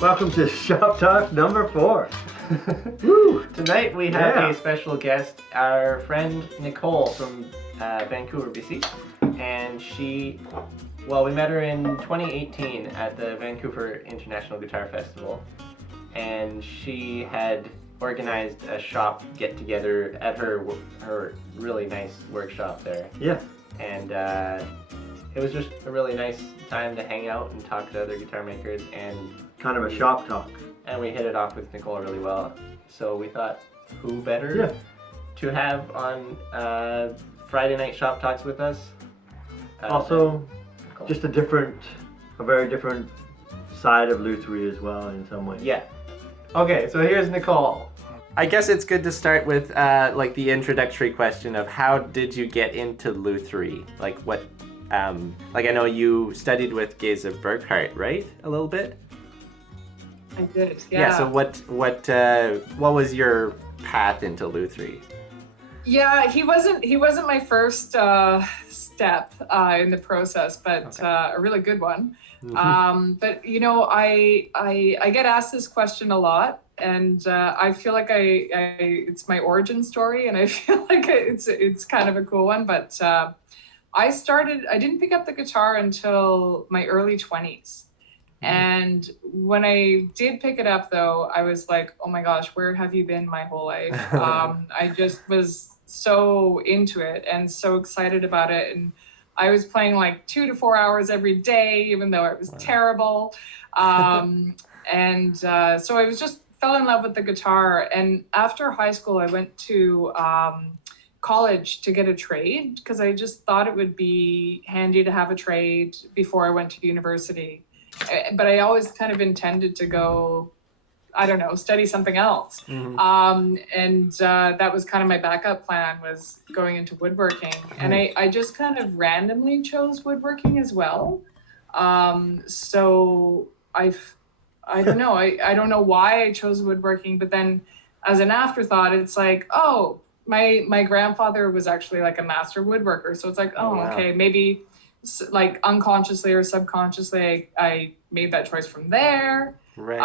Welcome to Shop Talk number 4. Woo! Tonight we have Yeah. a special guest, our friend Nicole from Vancouver, BC. And we met her in 2018 at the Vancouver International Guitar Festival. And she had organized a shop get-together at her really nice workshop there. Yeah. And it was just a really nice time to hang out and talk to other guitar makers, and Kind of a shop talk. and we hit it off with Nicole really well. So we thought, who better to have on Friday night shop talks with us? Also, Nicole. just a very different side of lutherie as well in some ways. Yeah. Okay, so here's Nicole. I guess it's good to start with like the introductory question of how did you get into lutherie? Like what? Like I know you studied with Geza Burkhardt, right? A little bit. I did, yeah. So what was your path into lutherie? Yeah, he wasn't my first step in the process, but a really good one. But you know, I get asked this question a lot, and I feel like it's my origin story, and I feel like it's kind of a cool one. But I didn't pick up the guitar until my early 20s. And when I did pick it up, though, I was like, oh my gosh, where have you been my whole life? I just was so into it and so excited about it. And I was playing like 2 to 4 hours every day, even though it was terrible. So I was just fell in love with the guitar. And after high school, I went to college to get a trade because I just thought it would be handy to have a trade before I went to university. But I always kind of intended to go, I don't know, study something else. That was kind of my backup plan, was going into woodworking. And I just kind of randomly chose woodworking as well. So I don't know. I don't know why I chose woodworking, but then as an afterthought, it's like, oh, my grandfather was actually like a master woodworker. So it's like, okay, maybe like unconsciously or subconsciously, I made that choice from there. Right.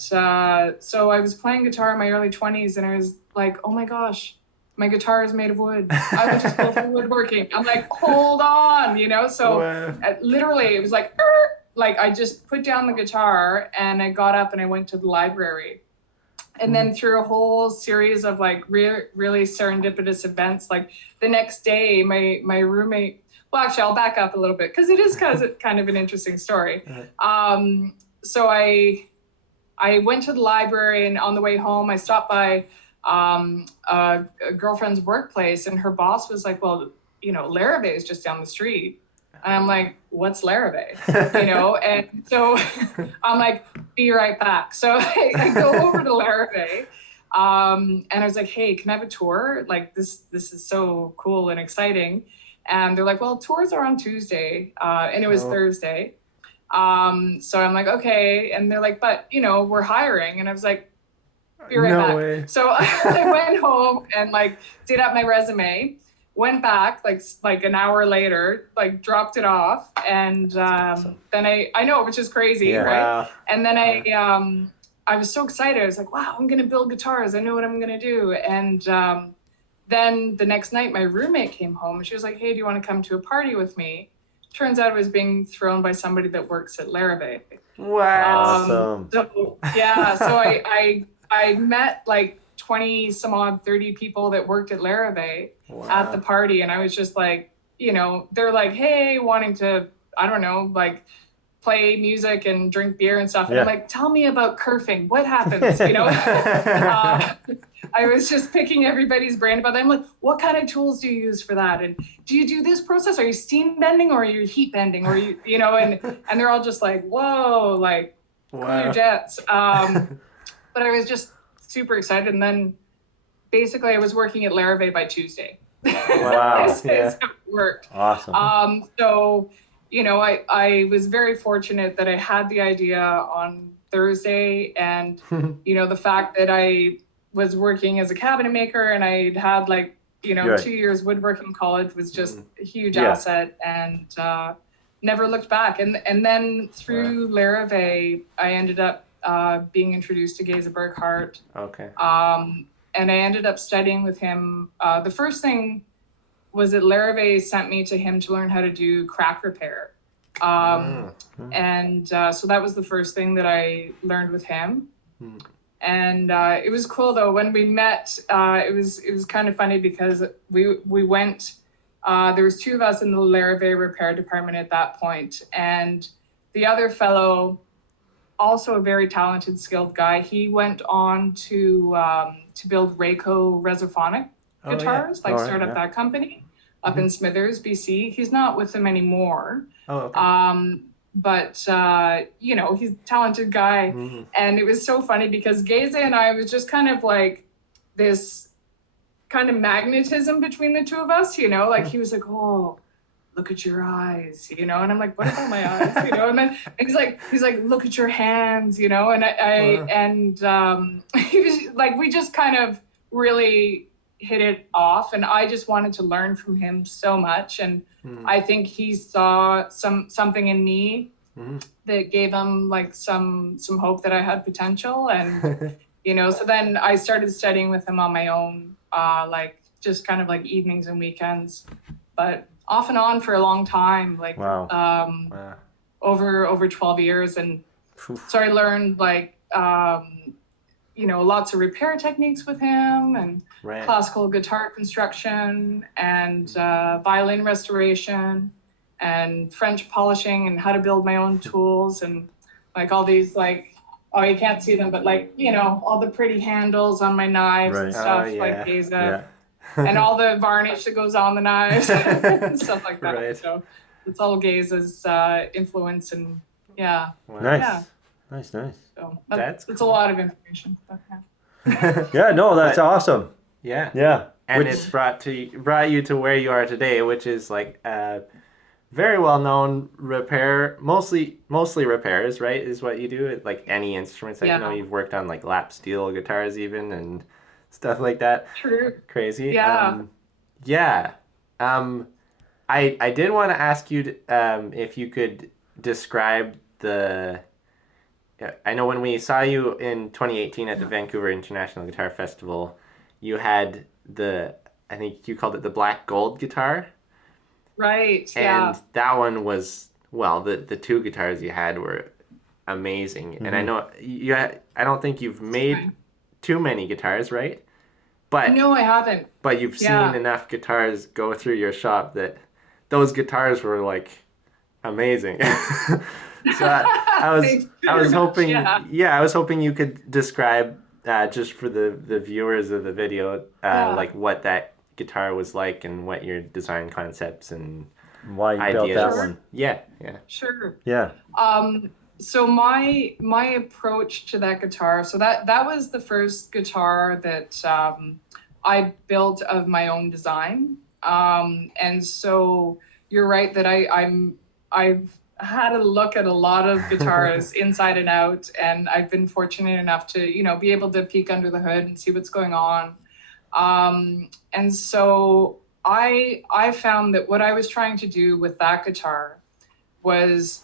So I was playing guitar in my early 20s, and I was like, oh my gosh, my guitar is made of wood. I would just go for woodworking. I'm like, hold on, you know? So literally it was like I just put down the guitar and I got up and I went to the library. And then through a whole series of like really serendipitous events, like the next day, my roommate, well, actually, I'll back up a little bit because it is kind of an interesting story. So I went to the library, and on the way home, I stopped by a girlfriend's workplace, and her boss was like, well, you know, Larrabee is just down the street. And I'm like, what's Larrabee? You know, and so I'm like, be right back. So I go over to Larrabee. And I was like, hey, can I have a tour? Like, this is so cool and exciting. And they're like, well, tours are on Tuesday. And it was Thursday. So I'm like, okay. And they're like, but, you know, we're hiring. And I was like, be right back. Way. So I went home and like did up my resume, went back like an hour later, like dropped it off. And awesome. Then I know, which is crazy, right? And then I was so excited. I was like, wow, I'm going to build guitars. I know what I'm going to do. And then the next night, my roommate came home and she was like, hey, do you want to come to a party with me? Turns out it was being thrown by somebody that works at Larrabee. Wow. So I met like 20 some odd 30 people that worked at Larrabee at the party. And I was just like, you know, they're like, hey, wanting to, I don't know, like play music and drink beer and stuff. And I'm like, tell me about kerfing. What happens? You know, I was just picking everybody's brain about that. I'm like, what kind of tools do you use for that? And do you do this process? Are you steam bending or are you heat bending? Or you know, and they're all just like, whoa, like cool your jets. But I was just super excited. And then basically I was working at Larrabee by Tuesday. Wow. It worked. Awesome. So, you know, I was very fortunate that I had the idea on Thursday, and, you know, the fact that I was working as a cabinet maker and I'd had like, you know, 2 years woodworking college was just a huge asset. And never looked back. And then through Larrivee, I ended up being introduced to Geza Burkhardt. Okay. And I ended up studying with him. The first thing was that Larrivee sent me to him to learn how to do crack repair. And so that was the first thing that I learned with him. And it was cool though, when we met, it was kind of funny because we went, there was two of us in the Larrivee repair department at that point. And the other fellow, also a very talented, skilled guy, he went on to build Rayco Resophonic guitars, start up that company up in Smithers, BC. He's not with them anymore. But you know, he's a talented guy. And it was so funny because Geza and I was just kind of like this kind of magnetism between the two of us, you know, like he was like, oh, look at your eyes, you know, and I'm like, what about my eyes, you know, and then he's like, look at your hands, you know, and he was like, we just kind of really hit it off, and I just wanted to learn from him so much, and I think he saw something in me that gave him like some hope that I had potential, and you know, so then I started studying with him on my own, like just kind of like evenings and weekends, but off and on for a long time, like over 12 years, and so I learned like you know, lots of repair techniques with him, and classical guitar construction, and violin restoration, and French polishing, and how to build my own tools, and like all these like, oh, you can't see them, but like, you know, all the pretty handles on my knives and stuff, like Geza, and all the varnish that goes on the knives and stuff like that. So it's all Geza's influence, and Nice. So That's it's a lot of information. Yeah, no, that's awesome. Yeah. And it's brought you to where you are today, which is like very well known repair, mostly repairs, right? Is what you do, like any instruments. Like, you know, you've worked on like lap steel guitars even and stuff like that. True. Crazy. Yeah. I did want to ask you if you could describe I know when we saw you in 2018 at the Vancouver International Guitar Festival, you had I think you called it the black gold guitar. Right, and that one was, well, the two guitars you had were amazing. And I know I don't think you've made too many guitars, right? But no, I haven't. But you've seen enough guitars go through your shop that those guitars were like amazing. So I was hoping, I was hoping you could describe just for the viewers of the video, like what that guitar was like and what your design concepts and why you built that one. Yeah. Sure. Yeah. So my approach to that guitar, so that was the first guitar that I built of my own design. And so you're right that I've had a look at a lot of guitars inside and out, and I've been fortunate enough to, you know, be able to peek under the hood and see what's going on. And so I found that what I was trying to do with that guitar was,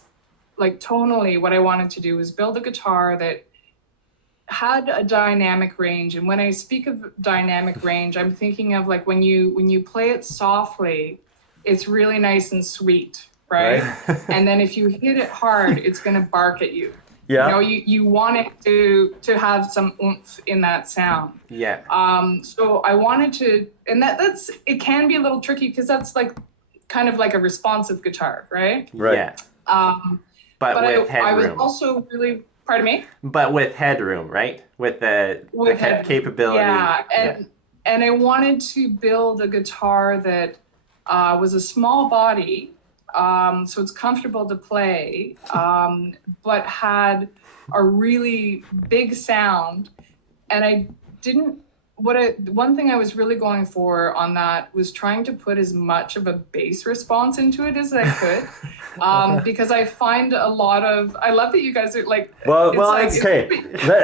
like, tonally what I wanted to do was build a guitar that had a dynamic range. And when I speak of dynamic range, I'm thinking of like when you play it softly, it's really nice and sweet. Right? And then if you hit it hard, it's going to bark at you. Yeah. You know, you want it to have some oomph in that sound. Yeah. So I wanted to, and that's it can be a little tricky because that's like kind of like a responsive guitar, right? Right. Yeah. But with headroom. I was also really, pardon me? But with headroom, right? With the capability. Yeah. And I wanted to build a guitar that was a small body. So it's comfortable to play, but had a really big sound. And one thing I was really going for on that was trying to put as much of a bass response into it as I could, because I find I love that you guys are like, okay,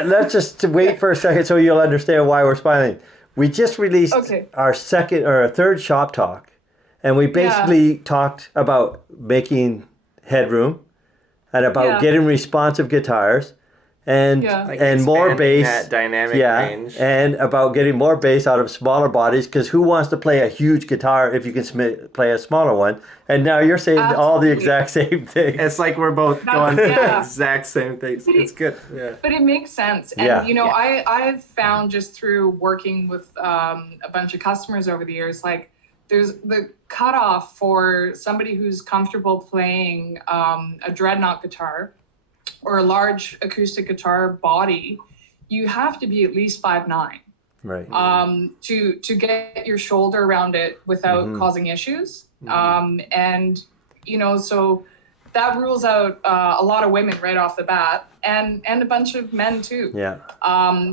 let's just wait for a second so you'll understand why we're smiling. We just released our third Shop Talk. And we basically talked about making headroom and about getting responsive guitars and Like and more expanding bass. that dynamic range. And about getting more bass out of smaller bodies, because who wants to play a huge guitar if you can play a smaller one? And now you're saying all the exact same thing. It's like we're both going the exact same things. It's good. Yeah. But it makes sense. And, you know, I've found just through working with a bunch of customers over the years, like there's the cutoff for somebody who's comfortable playing a dreadnought guitar or a large acoustic guitar body, you have to be at least 5'9". Right. To get your shoulder around it without causing issues. And, you know, so that rules out a lot of women right off the bat and a bunch of men too. Yeah.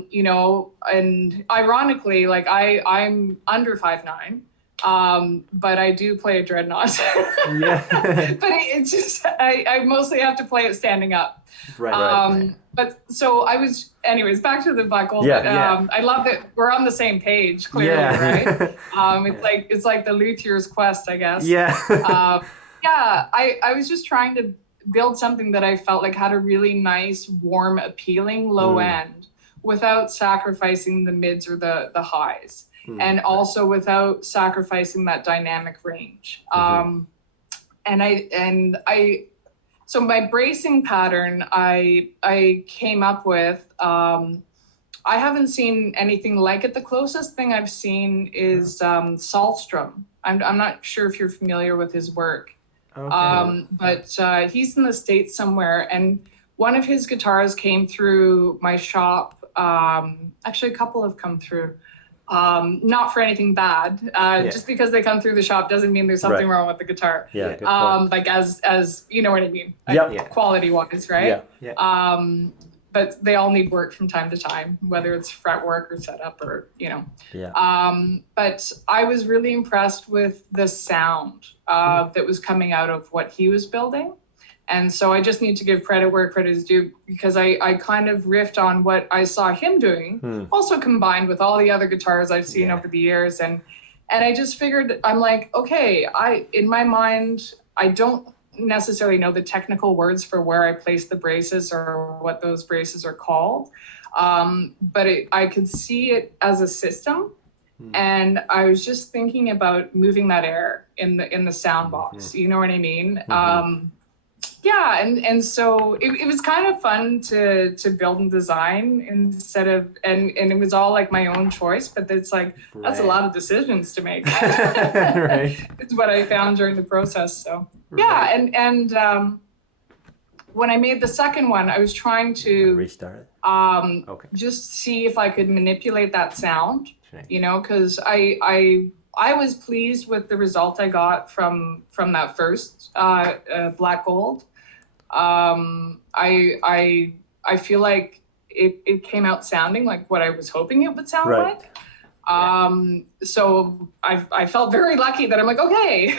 You know, and ironically, like I'm under 5'9". But I do play a dreadnought. But it's just, I mostly have to play it standing up. Right. But so I was, anyways, back to the buckle. I love that we're on the same page, clearly, right? It's like the luthier's quest, I guess. I was just trying to build something that I felt like had a really nice, warm, appealing low end without sacrificing the mids or the highs. And also without sacrificing that dynamic range. So my bracing pattern I came up with, I haven't seen anything like it. The closest thing I've seen is Saltstrom. I'm not sure if you're familiar with his work. But he's in the States somewhere, and one of his guitars came through my shop. Actually, a couple have come through. Not for anything bad. Just because they come through the shop doesn't mean there's something wrong with the guitar. Good point. Like as you know what I mean. Quality wise, right? But they all need work from time to time, whether it's fretwork or setup or, you know. But I was really impressed with the sound that was coming out of what he was building. And so I just need to give credit where credit is due, because I kind of riffed on what I saw him doing, also combined with all the other guitars I've seen over the years. And I just figured, I'm like, okay, in my mind, I don't necessarily know the technical words for where I place the braces or what those braces are called. But I could see it as a system. And I was just thinking about moving that air in the sound box. You know what I mean? And so it was kind of fun to build and design instead of, and it was all like my own choice, but it's like, that's a lot of decisions to make. It's what I found during the process. So and when I made the second one, I was trying to restart just see if I could manipulate that sound, you know, because I was pleased with the result I got from that first black gold. I feel like it came out sounding like what I was hoping it would sound like. So I felt very lucky that I'm like, okay,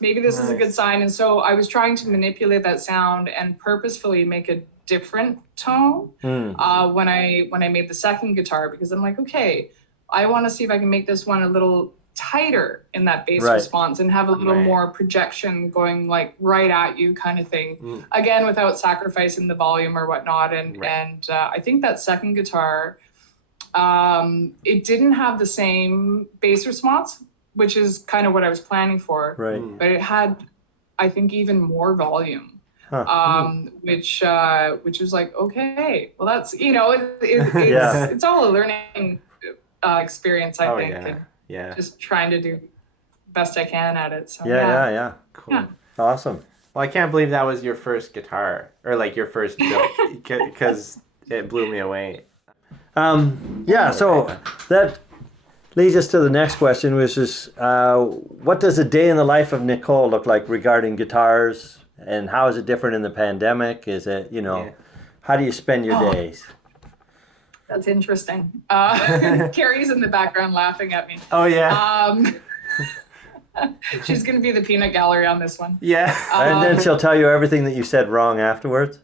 maybe this is a good sign. And so I was trying to manipulate that sound and purposefully make a different tone when I made the second guitar, because I'm like, okay, I want to see if I can make this one a little tighter in that bass response and have a little more projection going like right at you kind of thing. Again, without sacrificing the volume or whatnot. And I think that second guitar, it didn't have the same bass response, which is kind of what I was planning for. But it had, I think, even more volume. Which was like, okay, well, that's, you know, it's all a learning experience, I think. Just trying to do best I can at it. So Cool. Awesome. Well, I can't believe that was your first guitar, or like your first build, because it blew me away. So that leads us to the next question, which is, what does a day in the life of Nicole look like regarding guitars, and how is it different in the pandemic? Is it, you know, how do you spend your days? That's interesting. Carrie's in the background laughing at me. Oh, yeah. She's going to be the peanut gallery on this one. Yeah. And then she'll tell you everything that you said wrong afterwards.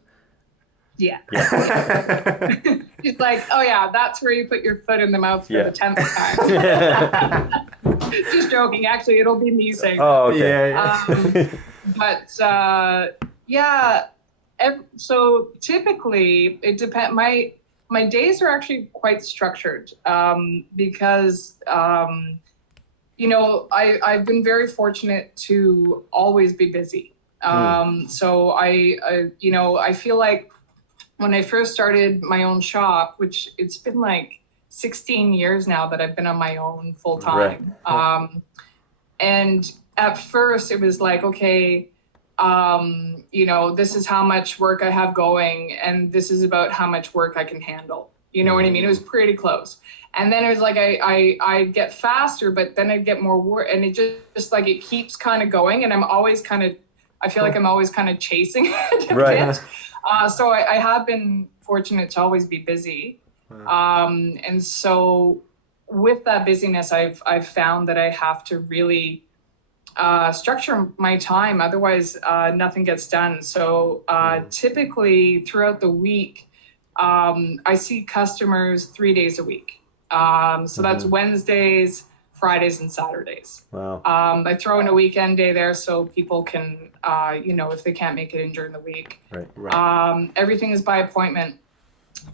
Yeah. She's like, oh, yeah, that's where you put your foot in the mouth for the 10th time. Just joking. Actually, it'll be me saying that. Oh, okay. But Yeah. So typically it depends. My days are actually quite structured because I've been very fortunate to always be busy. So I feel like when I first started my own shop, which it's been like 16 years now that I've been on my own full time. Right. And at first it was like, okay, this is how much work I have going, and this is about how much work I can handle. You know what I mean? It was pretty close. And then it was like I get faster, but then I get more work, and it just like it keeps kind of going, and I feel like I'm always kind of chasing it a bit. So I have been fortunate to always be busy. And so with that busyness, I've found that I have to really structure my time. Otherwise, nothing gets done. So typically throughout the week, I see customers 3 days a week. So that's Wednesdays, Fridays, and Saturdays. Wow. I throw in a weekend day there so people can, if they can't make it in during the week. Right. Everything is by appointment.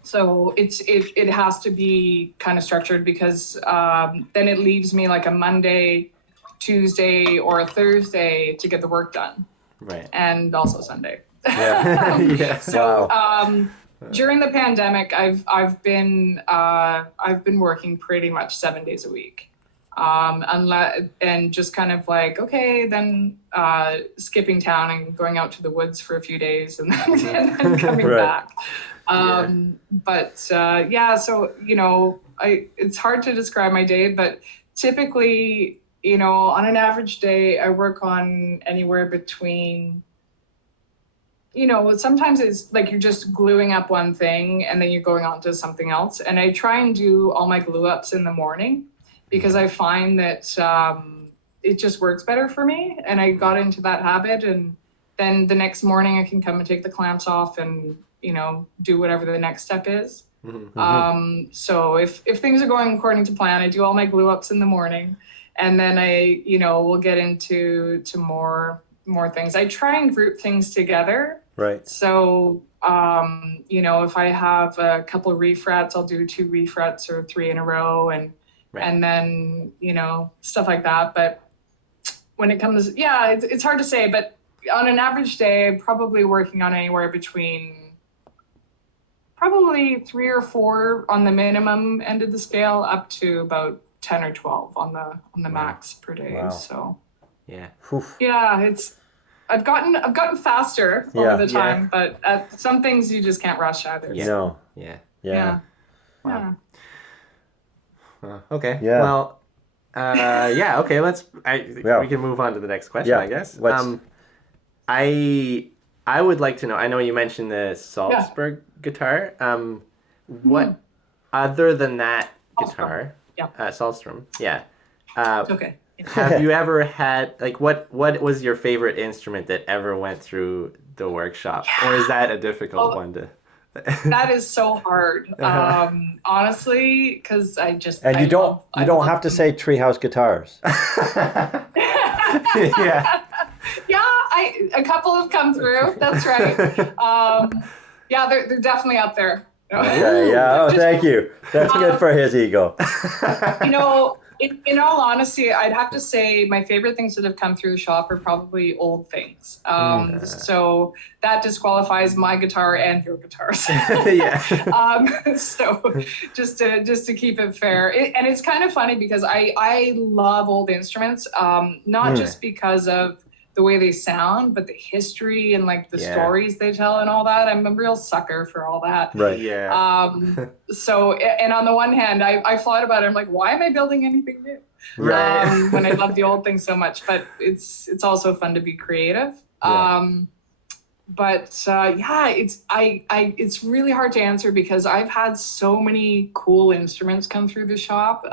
So it has to be kind of structured because then it leaves me like a Monday, Tuesday, or a Thursday to get the work done. Right. And also Sunday. Yeah. Yeah. So during the pandemic, I've been working pretty much 7 days a week. And just kind of like, okay, then skipping town and going out to the woods for a few days and then coming back. So it's hard to describe my day, but typically, on an average day, I work on anywhere between, sometimes it's like you're just gluing up one thing and then you're going on to something else. And I try and do all my glue ups in the morning because I find that it just works better for me. And I got into that habit, and then the next morning I can come and take the clamps off and, do whatever the next step is. So if things are going according to plan, I do all my glue ups in the morning, and then I, we'll get into more things. I try and group things together. Right. So, if I have a couple of refrets, I'll do 2 refrets or 3 in a row, and then, stuff like that. But when it comes, it's hard to say, but on an average day, I'm probably working on anywhere between probably 3 or 4 on the minimum end of the scale, up to about 10 or 12 on the max per day. Wow. So yeah, I've gotten faster over the time, but at some things you just can't rush either. Yeah. Yeah. Wow. Okay. Yeah. Well, okay. We can move on to the next question, I guess. I would like to know. I know you mentioned the Salzburg guitar. What other than that guitar? Salzstrom. Yeah. Okay. Have you ever had what was your favorite instrument that ever went through the workshop, or is that a difficult one to? That is so hard, honestly, because I just. And you don't have to say Treehouse Guitars. Yeah. Yeah, a couple have come through. That's right. They're definitely up there. Okay. Yeah. Oh, thank you. That's good for his ego. In all honesty, I'd have to say my favorite things that have come through the shop are probably old things. So that disqualifies my guitar and your guitars. So just to keep it fair, and it's kind of funny because I love old instruments, not just because of the way they sound, but the history and like the stories they tell and all that. I'm a real sucker for all that. Right. Yeah. So, and on the one hand, I thought about it. I'm like, why am I building anything new? Right. When I love the old things so much, but it's also fun to be creative. It's really hard to answer because I've had so many cool instruments come through the shop.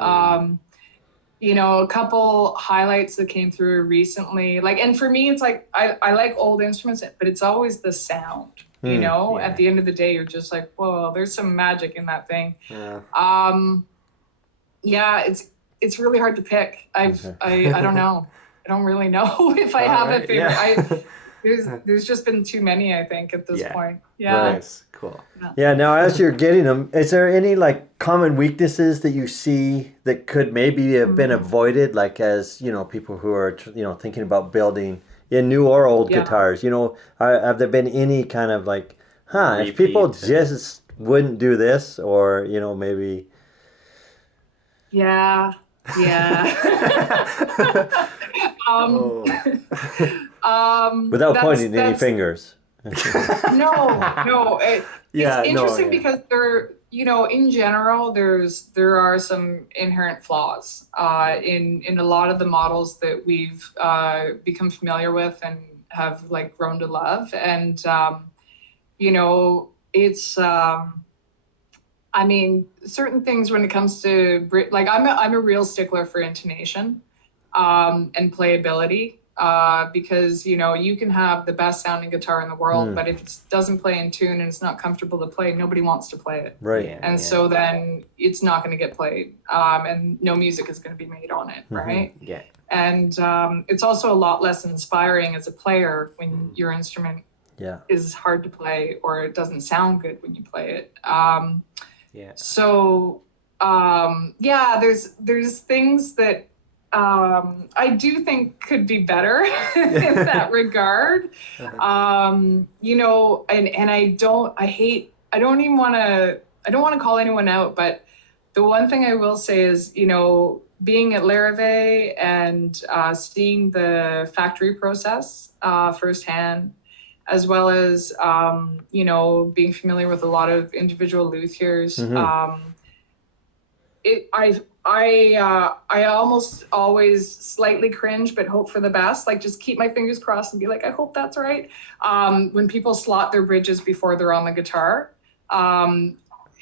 A couple highlights that came through recently, and for me, it's like, I like old instruments, but it's always the sound, at the end of the day, you're just like, whoa, there's some magic in that thing. It's really hard to pick. I don't know. I don't really know if I have a favorite. there's just been too many, I think, at this Yeah. point. Yeah. Nice. Cool. Yeah. Now, as you're getting them, is there any like common weaknesses that you see that could maybe have been avoided, like as people who are thinking about building in new or old Yeah. guitars? Have there been any kind of like, if people Repeat. just wouldn't do this, or maybe. Yeah. Oh. Without That's- pointing any that's- fingers. No. It's Yeah, interesting no, yeah. because in general, there are some inherent flaws in a lot of the models that we've become familiar with and have like grown to love, and it's. I mean, certain things when it comes to like I'm a real stickler for intonation and playability. Because you can have the best sounding guitar in the world, but if it doesn't play in tune and it's not comfortable to play, nobody wants to play it. Right. And so then it's not going to get played, and no music is going to be made on it, right? Yeah. And it's also a lot less inspiring as a player when your instrument is hard to play or it doesn't sound good when you play it. So there's things that I do think could be better in that regard. And I don't want to call anyone out, but the one thing I will say is, being at Laravel and seeing the factory process firsthand, as well as, being familiar with a lot of individual luthiers, I almost always slightly cringe, but hope for the best. Like, just keep my fingers crossed and be like, I hope that's right. When people slot their bridges before they're on the guitar,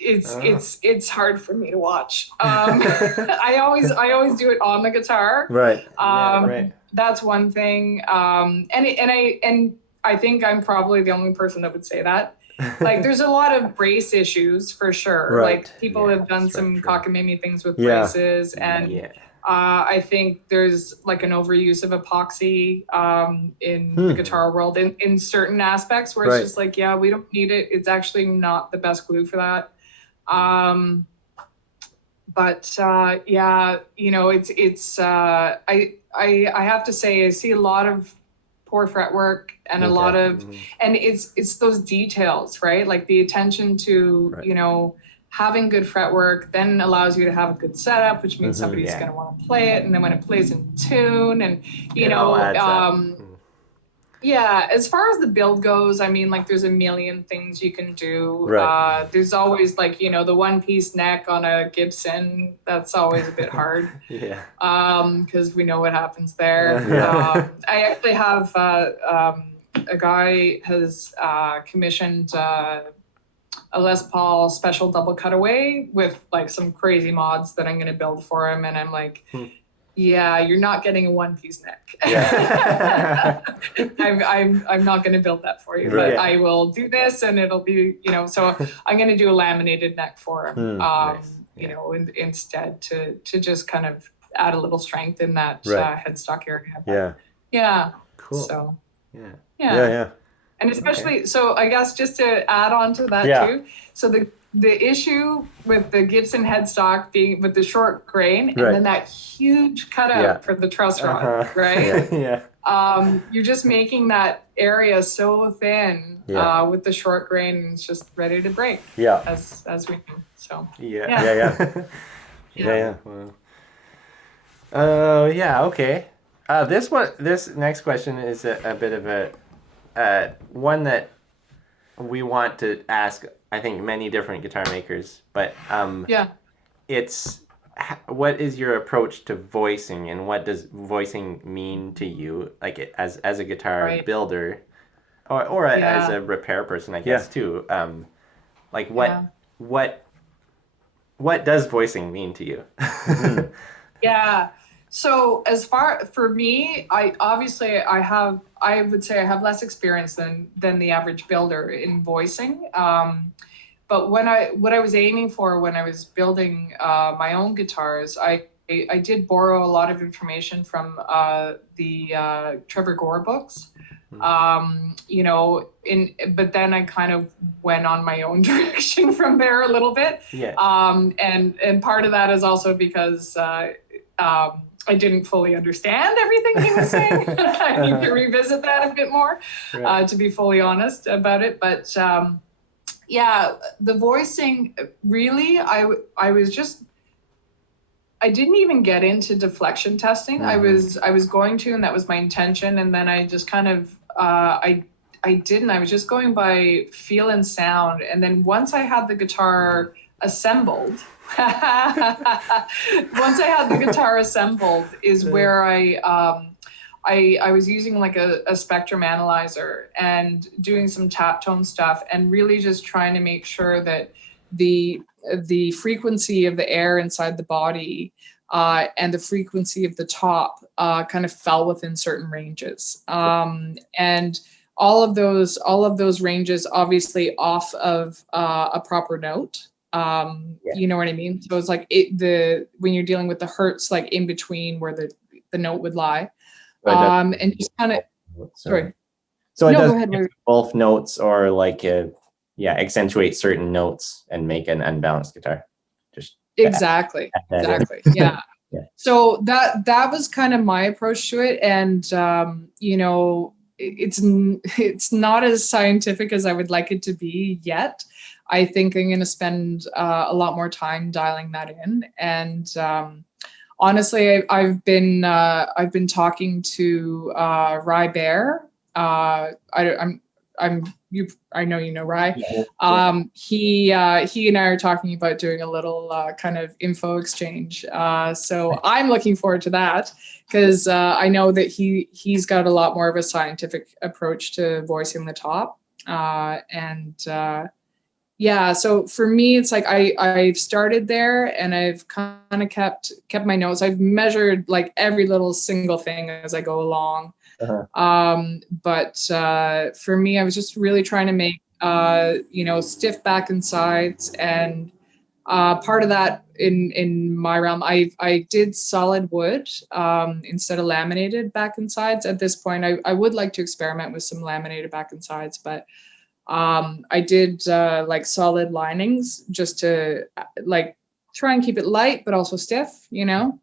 it's hard for me to watch. I always do it on the guitar. Right. Right. That's one thing. And I think I'm probably the only person that would say that. Like, there's a lot of brace issues for sure. Right. Like, people have done some cockamamie things with braces, and I think there's like an overuse of epoxy in the guitar world in certain aspects where it's just like, we don't need it. It's actually not the best glue for that. It's I have to say I see a lot of poor fretwork and a lot of, and it's those details, right? Like the attention to, having good fretwork then allows you to have a good setup, which means somebody's going to want to play it. And then when it plays in tune and, as far as the build goes, I mean, like there's a million things you can do. Right. There's always like, the one piece neck on a Gibson. That's always a bit hard. Because we know what happens there. I actually have a guy has commissioned a Les Paul special double cutaway with like some crazy mods that I'm going to build for him. And I'm like, you're not getting a one-piece neck. I'm not going to build that for you, but I will do this, and it'll be, so I'm going to do a laminated neck for him, instead to just kind of add a little strength in that headstock area. But, Cool. So Yeah. and especially, so I guess just to add on to that too. So the issue with the Gibson headstock being with the short grain and then that huge cutout for the truss rod, right? You're just making that area so thin with the short grain, and it's just ready to break. As we know. So Yeah. Okay. This next question is a bit of a one that we want to ask, I think, many different guitar makers, but it's what is your approach to voicing, and what does voicing mean to you, like as a guitar builder, or as a repair person, I guess too. Like what does voicing mean to you? So as far for me, I would say I have less experience than the average builder in voicing. But what I was aiming for when I was building my own guitars, I did borrow a lot of information from the Trevor Gore books. You know, but then I kind of went on my own direction from there a little bit. Yeah. And part of that is also because I didn't fully understand everything he was saying. I need to revisit that a bit more, to be fully honest about it. But yeah, the voicing, really, I didn't even get into deflection testing. I was going to, and that was my intention. And then I just kind of, I didn't. I was just going by feel and sound. And then once I had the guitar assembled, once I had the guitar assembled is where I was using like a spectrum analyzer and doing some tap tone stuff and really just trying to make sure that the frequency of the air inside the body and the frequency of the top kind of fell within certain ranges. And all of those ranges obviously off of a proper note. You know what I mean? So it's like when you're dealing with the hertz, like in between where the note would lie. And just kind of, sorry. So it does both notes or like accentuate certain notes and make an unbalanced guitar. Just exactly. Yeah. So that was kind of my approach to it. And, you know, it's not as scientific as I would like it to be yet. I think I'm going to spend a lot more time dialing that in. And honestly, I've been talking to Rye Bear. I know you know Rye. He and I are talking about doing a little kind of info exchange. So I'm looking forward to that because I know that he's got a lot more of a scientific approach to voicing the top. Yeah, so for me, it's like I've started there and I've kind of kept my notes. I've measured like every little single thing as I go along. But for me, I was just really trying to make stiff back and sides, and part of that in my realm, I did solid wood instead of laminated back and sides. At this point, I would like to experiment with some laminated back and sides, but I did like solid linings just to like try and keep it light but also stiff, you know.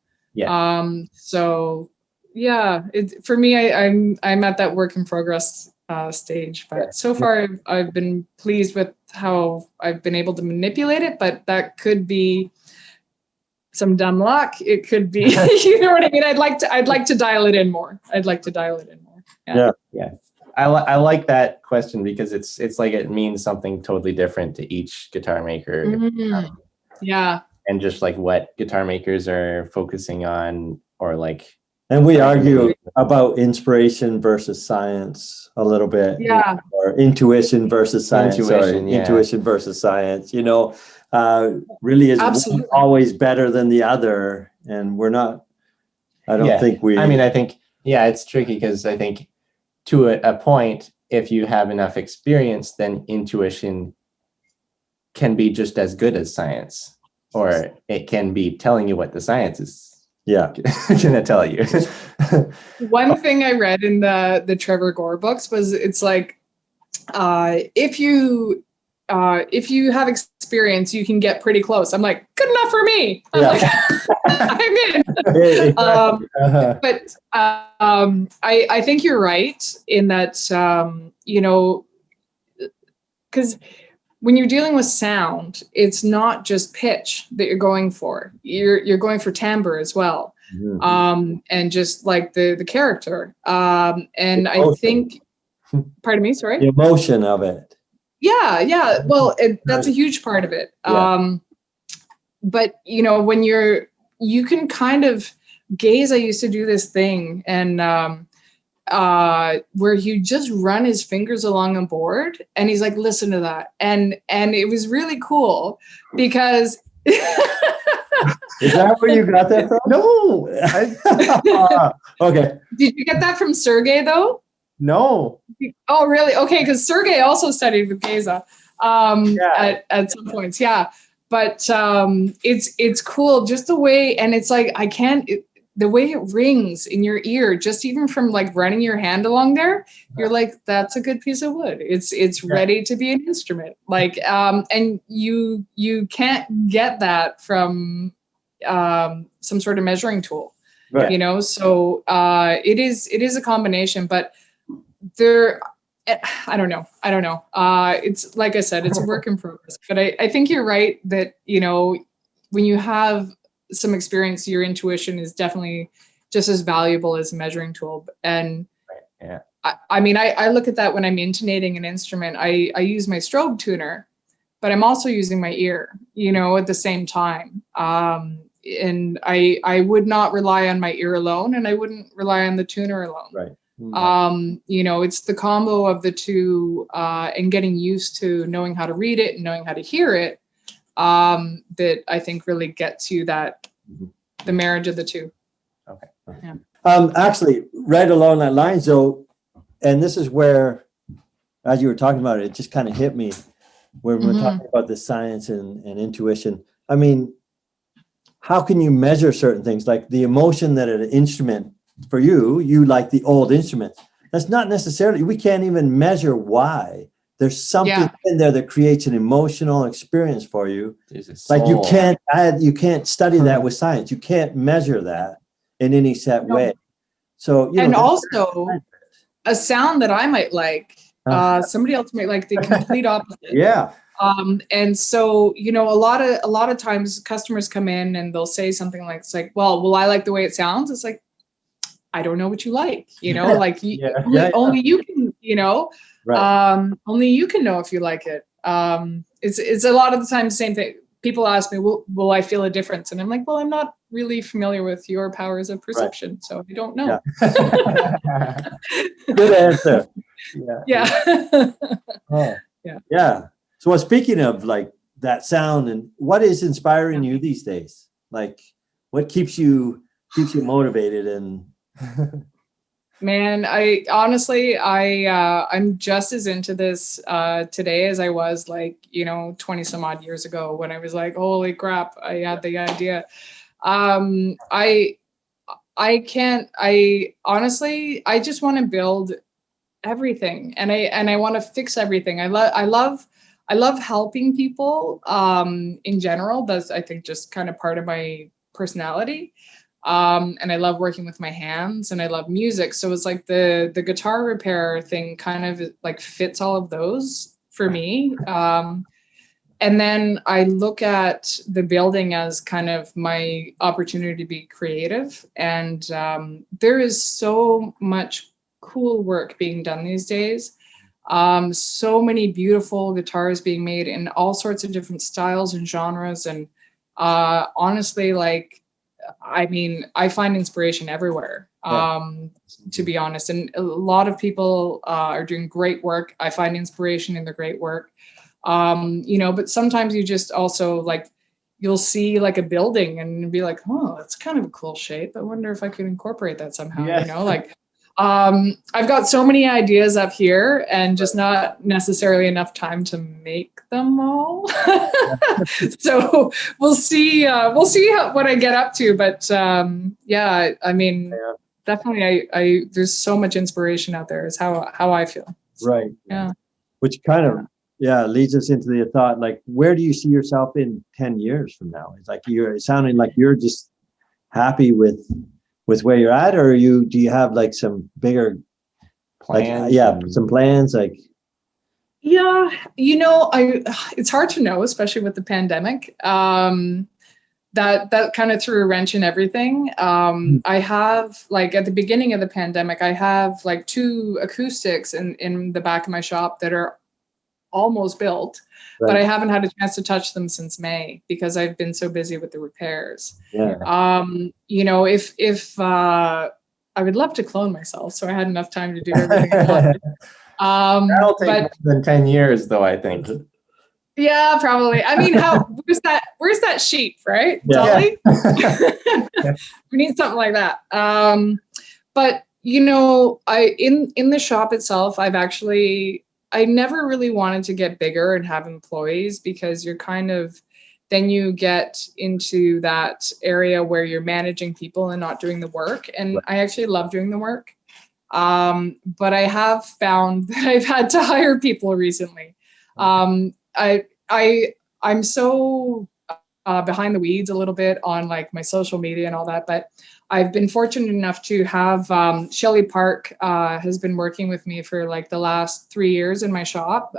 So yeah, for me, I'm at that work in progress stage, but so far I've been pleased with how I've been able to manipulate it, but that could be some dumb luck. It could be, you know what I mean? I'd like to dial it in more. Yeah. I like that question because it's like it means something totally different to each guitar maker. And just like what guitar makers are focusing on, or like. And we argue about inspiration versus science a little bit. Yeah. Or intuition versus science. Intuition versus science. You know, really is one always better than the other, and we're not. I don't think we. I mean, I think it's tricky because I think. To a point, if you have enough experience, then intuition can be just as good as science, or it can be telling you what the science is going to tell you. One thing I read in the Trevor Gore books was it's like if you have experience, you can get pretty close. I'm like, good enough for me. I'm in. But I think you're right in that, you know, because when you're dealing with sound, it's not just pitch that you're going for. You're going for timbre as well. And just like the character. And I think, pardon me, sorry? The emotion of it. Yeah. Well, that's a huge part of it. But you know, when you can kind of gaze. I used to do this thing, and where he just run his fingers along a board, and he's like, "Listen to that," and it was really cool because. Is that where you got that from? No. Okay. Did you get that from Sergey though? No. Oh, really? Okay, because Sergey also studied with Geza at some points. Yeah, but it's cool just the way, and it's like the way it rings in your ear, just even from like running your hand along there, you're like, that's a good piece of wood. It's ready to be an instrument. Like, and you can't get that from some sort of measuring tool, Right. you know? So it is a combination, but I don't know. It's like I said, it's a work in progress, but I think you're right that, you know, when you have some experience, your intuition is definitely just as valuable as a measuring tool. And Yeah. I mean, I look at that when I'm intonating an instrument. I use my strobe tuner, but I'm also using my ear, you know, at the same time. And I would not rely on my ear alone, and I wouldn't rely on the tuner alone. Right. You know, it's the combo of the two, and getting used to knowing how to read it and knowing how to hear it, that I think really gets you that, the marriage of the two. Okay. Yeah. Actually, right along that line, though, and this is where, as you were talking about it, it just kind of hit me when we're talking about the science and intuition. I mean, how can you measure certain things like the emotion that an instrument for you like the old instruments? That's not necessarily, we can't even measure why. There's something in there that creates an emotional experience for you. Like you can't study that with science. You can't measure that in any set way. So, you know, and also a sound that I might like, somebody else might like the complete opposite. Yeah. And so, you know, a lot of times customers come in and they'll say something like, it's like, well, I like the way it sounds. It's like, I don't know what you like, you know, like only you can, you know, only you can know if you like it. It's a lot of the time the same thing. People ask me, will I feel a difference? And I'm like, well, I'm not really familiar with your powers of perception, so I don't know. Yeah. Good answer. Yeah. Yeah. So, well, speaking of like that sound, and what is inspiring you these days? Like, what keeps you motivated? And man, I honestly, I'm just as into this today as I was, like, you know, 20 some odd years ago, when I was like, holy crap, I had the idea. I honestly, I just want to build everything, and I want to fix everything. I love helping people in general. That's, I think, just kind of part of my personality. And I love working with my hands, and I love music. So it's like the guitar repair thing kind of like fits all of those for me. And then I look at the building as kind of my opportunity to be creative. And there is so much cool work being done these days. So many beautiful guitars being made in all sorts of different styles and genres. And honestly, like, I mean, I find inspiration everywhere, to be honest. And a lot of people are doing great work. I find inspiration in their great work. You know, but sometimes you just also, like, you'll see like a building and be like, oh, that's kind of a cool shape. I wonder if I could incorporate that somehow, you know, like, I've got so many ideas up here and just not necessarily enough time to make them all. So we'll see what I get up to. But yeah, I mean, definitely I there's so much inspiration out there is how I feel. Right. Yeah. Which kind of leads us into the thought, like, where do you see yourself in 10 years from now? It's like you're sounding like you're just happy with where you're at, or do you have like some bigger plans? Like, some plans, like. Yeah, you know, it's hard to know, especially with the pandemic. That kind of threw a wrench in everything. I have, like, at the beginning of the pandemic, I have like 2 acoustics in the back of my shop that are almost built, but I haven't had a chance to touch them since May because I've been so busy with the repairs. You know, if I would love to clone myself, so I had enough time to do everything I wanted. That'll take more than 10 years, though, I think. Yeah, probably. I mean, where's that sheep, right? Yeah. We need something like that. But you know, in the shop itself, I never really wanted to get bigger and have employees, because you're kind of then you get into that area where you're managing people and not doing the work. And I actually love doing the work. But I have found that I've had to hire people recently. I'm so behind the weeds a little bit on like my social media and all that, but I've been fortunate enough to have Shelley Park has been working with me for like the last 3 years in my shop,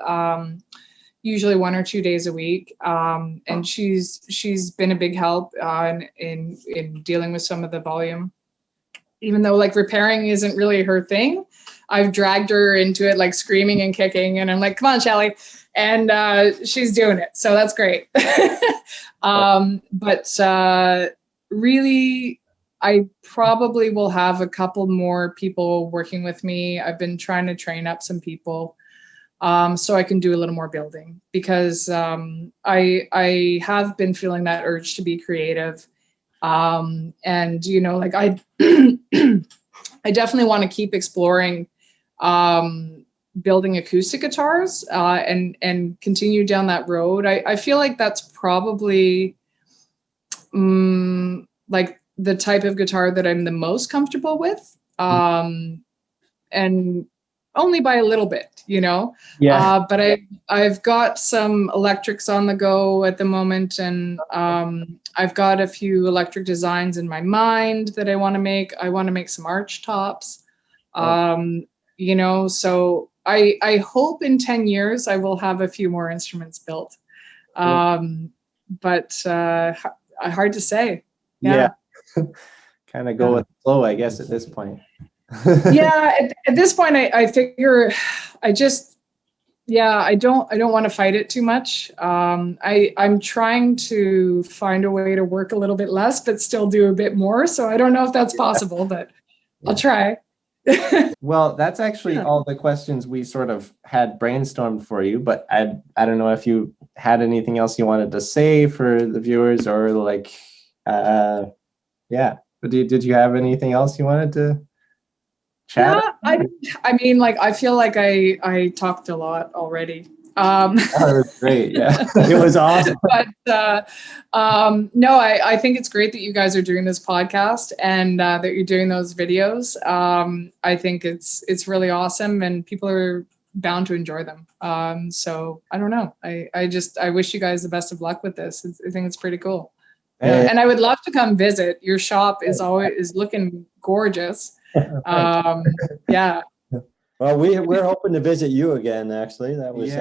usually 1 or 2 days a week, and she's been a big help in dealing with some of the volume. Even though like repairing isn't really her thing, I've dragged her into it, like screaming and kicking, and I'm like, come on, Shelley. And she's doing it. So that's great. But really, I probably will have a couple more people working with me. I've been trying to train up some people so I can do a little more building, because I have been feeling that urge to be creative. And, you know, like I definitely want to keep exploring building acoustic guitars and continue down that road. I feel like that's probably like the type of guitar that I'm the most comfortable with. And only by a little bit, you know. Yeah. But I've got some electrics on the go at the moment, and I've got a few electric designs in my mind that I want to make. I want to make some arch tops, you know. So I hope in 10 years I will have a few more instruments built, but hard to say. Yeah. Kind of go with the flow, I guess, at this point. Yeah, at this point, I figure I don't want to fight it too much. I'm trying to find a way to work a little bit less, but still do a bit more. So I don't know if that's possible, but I'll try. Well, that's actually all the questions we sort of had brainstormed for you, but I don't know if you had anything else you wanted to say for the viewers, or like, but did you have anything else you wanted to chat? Yeah, I mean, like, I feel like I talked a lot already. That was great. Yeah, It was awesome. But no, I think it's great that you guys are doing this podcast and that you're doing those videos. I think it's really awesome, and people are bound to enjoy them. So I don't know. I wish you guys the best of luck with this. I think it's pretty cool. Hey. And I would love to come visit. Your shop is looking gorgeous. Yeah. Well, we're hoping to visit you again. Actually, that was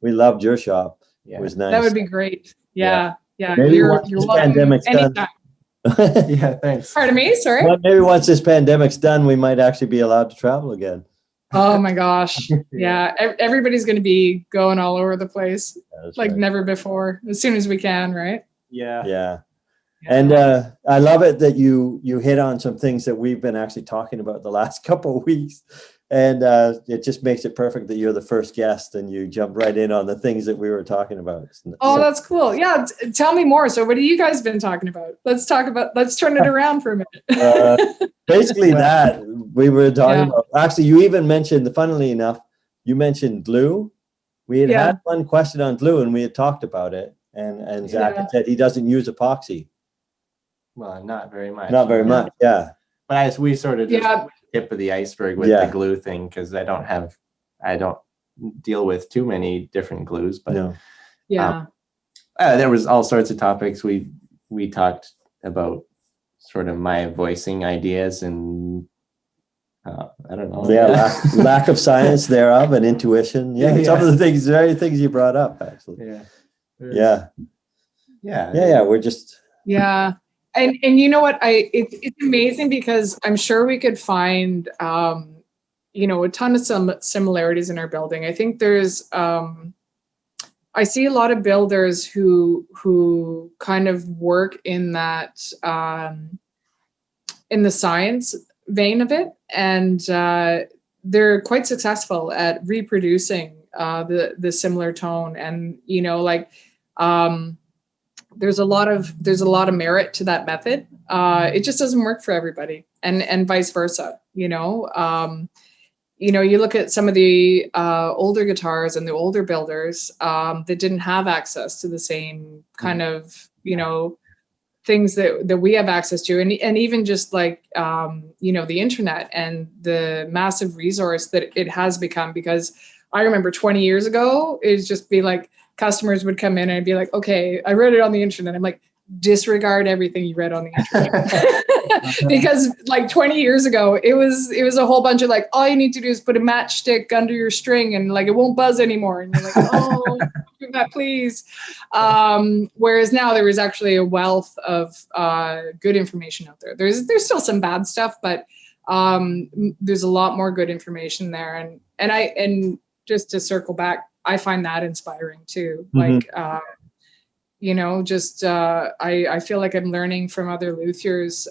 we loved your shop. Yeah. It was nice. That would be great. Yeah. Maybe You're once this welcome pandemic's done. anytime. Yeah, thanks. Pardon me, sorry. Well, maybe once this pandemic's done, we might actually be allowed to travel again. Oh my gosh. Yeah. Everybody's going to be going all over the place like never before, as soon as we can, right? Yeah. And I love it that you hit on some things that we've been actually talking about the last couple of weeks. And it just makes it perfect that you're the first guest and you jump right in on the things that we were talking about. Oh, that's cool. Yeah. Tell me more. So what have you guys been talking about? Let's turn it around for a minute. Basically that we were talking about. Actually, you even mentioned, funnily enough, you mentioned glue. We had one question on glue and we had talked about it. And Zach had said he doesn't use epoxy. Well, not very much. Not very much, yeah. But we sort of just tip of the iceberg with the glue thing, because I don't deal with too many different glues. But there was all sorts of topics. We talked about sort of my voicing ideas and I don't know. Yeah, lack of science thereof and intuition. Some of the things you brought up actually. Yeah. We're just And you know what? It's amazing because I'm sure we could find a ton of some similarities in our building. I think there's I see a lot of builders who kind of work in that in the science vein of it, and they're quite successful at reproducing the similar tone, and there's a lot of merit to that method. It just doesn't work for everybody, and vice versa. you know, you look at some of the older guitars and the older builders that didn't have access to the same kind of, you know, things that we have access to, and even just like you know, the internet and the massive resource that it has become. Because I remember 20 years ago, it'd just be like customers would come in and be like, okay, I read it on the internet. I'm like, disregard everything you read on the internet. Because like 20 years ago, it was a whole bunch of like, all you need to do is put a matchstick under your string and like it won't buzz anymore. And you're like, oh, do that, please. Whereas now there is actually a wealth of good information out there. There's still some bad stuff, but there's a lot more good information there. And just to circle back, I find that inspiring too. Like, you know, just I feel like I'm learning from other luthiers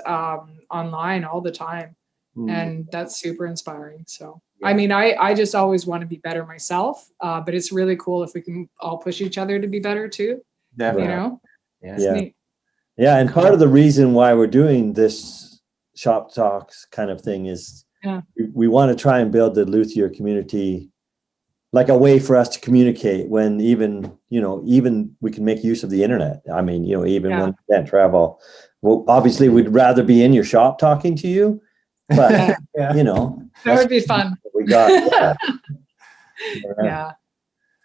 online all the time, and that's super inspiring. So I mean, I just always want to be better myself, but it's really cool if we can all push each other to be better too. Definitely. You know, yeah. And part of the reason why we're doing this shop talks kind of thing is we want to try and build the luthier community, like a way for us to communicate when even we can make use of the internet. I mean, you know, even when we can't travel, well, obviously we'd rather be in your shop talking to you, but you know, that would be fun. We got Yeah.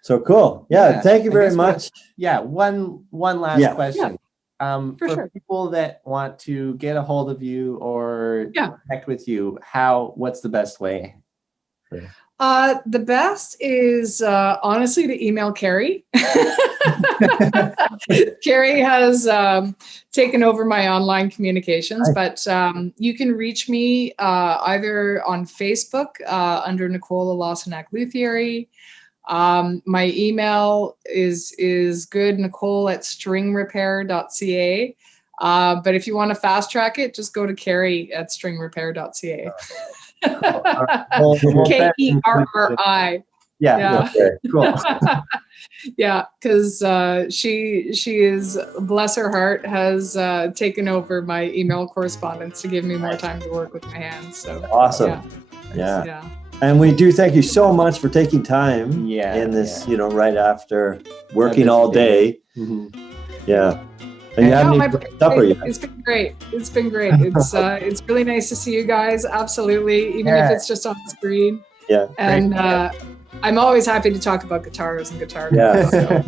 So cool. Yeah. Thank you very much. One last question. For sure. people that want to get a hold of you or connect with you, what's the best way? The best is honestly to email Carrie. Carrie has taken over my online communications, but you can reach me either on Facebook under Nicole Alosinac Luthierie. My email is good, Nicole@stringrepair.ca. But if you want to fast track it, just go to Carrie@stringrepair.ca. Kerri. Yeah. Cool. Yeah, because she is, bless her heart, has taken over my email correspondence to give me more time to work with my hands. So awesome. Yeah. And we do thank you so much for taking time in this, you know, right after working all day. Yeah. And you haven't supper yet. It's been great. It's been great. It's really nice to see you guys. Absolutely. Even if it's just on the screen. Yeah. And I'm always happy to talk about guitars and guitar. Yeah. So,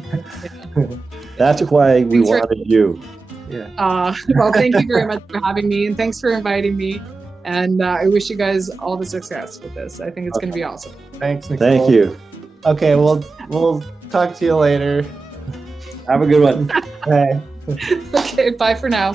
that's why we wanted you. Yeah. Well, thank you very much for having me, and thanks for inviting me. And I wish you guys all the success with this. I think it's going to be awesome. Thanks, Nicole. Thank you. Okay, we'll talk to you later. Have a good one. Bye. Okay, bye for now.